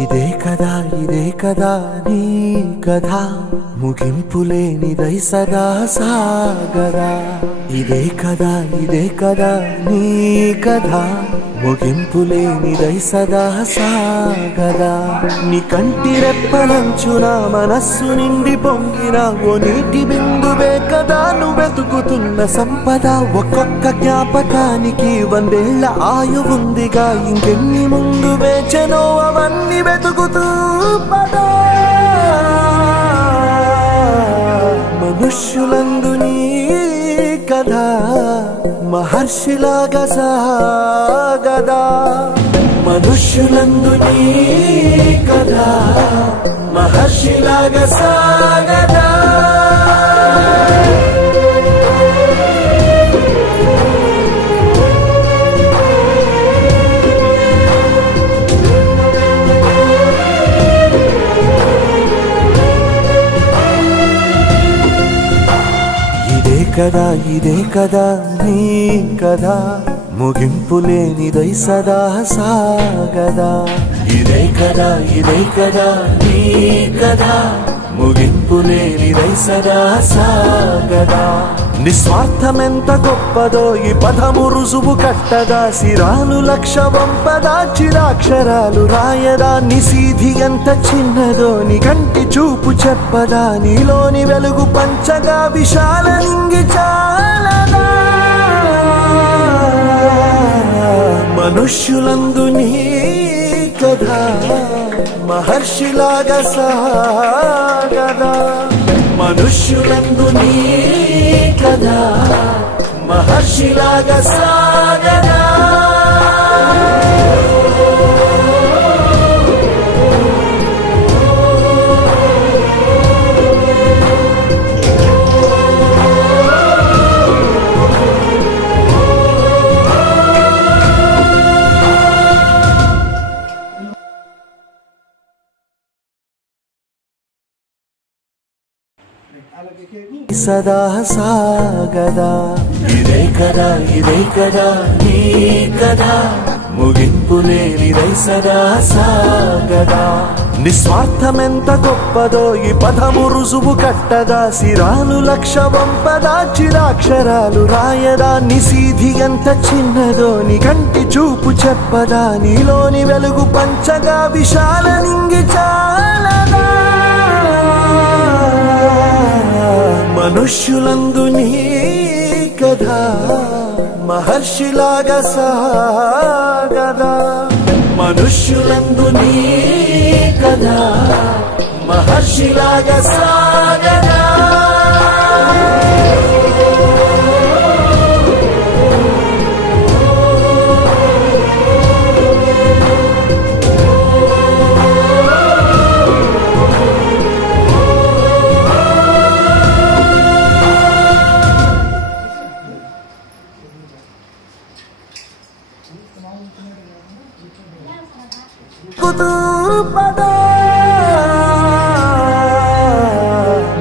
ఇదే కదా నీ కథ ముగింపులేనిదై సదా సాగదా ఇదే కదా నీ కథ ముగింపులేనిదై సదా సాగదా నీ కంటి రెప్పలంచున మనస్సు నిండి పొంగిన ఓ నీటి బిందువే కదా నువ్వెతుకుతున్న సంపద ఒక్కొక్క జ్ఞాపకానికి 100 ఏళ్ల ఆయువుందిగా ఇంకెన్ని ముందు వేచనో అవన్నీ వెతుకుతూ పదా మనుష్యులందు నీ కథ మహర్షిలాగా సాగదా మనుష్యులందు నీ కథ మహర్షిలాగా సాగదా ఇదే కదా నీ కథ ముగింపులేనిదై సదా సాగదా ఇదే కదా నీ కథ ముగింపులేనిదై సదా సాగదా నిస్వార్థమెంత గొప్పదో ఈ పదము రుజువు కట్టదా సిరాలు లక్ష వంపదా చిరాక్షరాలు రాయదా నిసీధి ఎంత చిన్నదో నీ కంటి చూపు చెప్పదా నీలోని వెలుగు పంచగా విశాల నింగి చాలదా మనుష్యులందు నీ కథ మహర్షిలాగా సాగదా మనుష్యులందు నీ కథ మహర్షిలాగా సాగదా సదా సాగదా ఇదే కదా నీ కథ ముగింపులేనిదై సదా సాగదా నిస్వార్థమెంత గొప్పదో ఈ పదము రుజువు కట్టదా సిరాలు లక్ష వంపదా చిరాక్షరాలు రాయదా నిసీధి ఎంత చిన్నదో నీ కంటి చూపు చెప్పదా నీలోని వెలుగు పంచగా విశాల నింగి చాలదా మనుష్యులందు నీ కథ మహర్షిలాగా సాగదా మనుష్యులందు నీ కథ మహర్షిలాగా సాగదా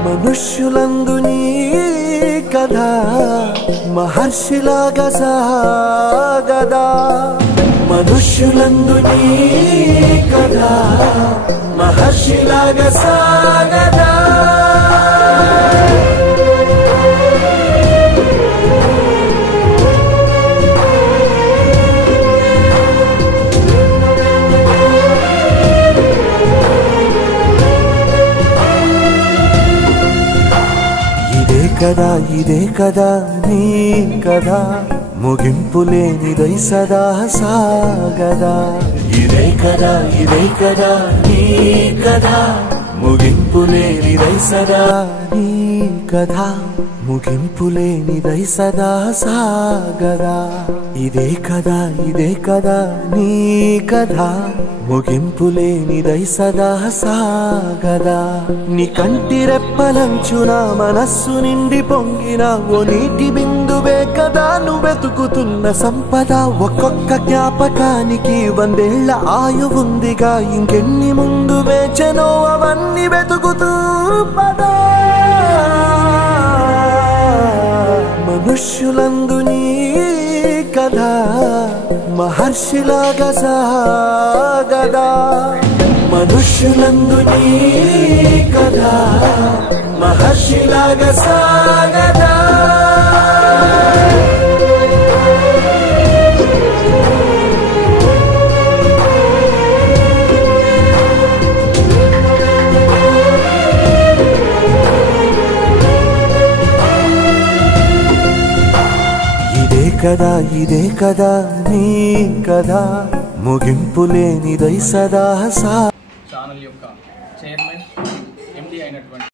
మనుష్యులందు నీ కథ మహర్షిలాగా సాగదా మనుష్యులందు నీ కథ మహర్షిలాగా సాగదా ఇదే కదా నీ కథ ముగింపులేనిదై సదా సాగదా ఇదే కదా నీ కథ ముగింపులేనిదై సదా నీ కథ ముగింపులేనిదై సదా సాగదా. ఇదే కదా నీ కథ, ముగింపులేనిదై సదా సాగదా. నీ కంటి రెప్పలంచున మనస్సు నిండి పొంగిన ఓ నీటి బిందువే కదా నువ్వెతుకుతున్న సంపద. ఒక్కొక్క జ్ఞాపకానికి 100 ఏళ్ల ఆయువుందిగా, ఇంకెన్ని ముందు వేచనో అవన్నీ వెతుకుతూ పదా. మనుష్యులందు నీ కథ మహర్షిలాగా సాగదా. మనుష్యులందు నీ కథ మహర్షిలాగా సాగదా. ఇదే కదా నీ కదా, ముగింపులేనిదై సదా సా. ఛానల్ యొక్క చైర్మన్ ఎండి అయినటువంటి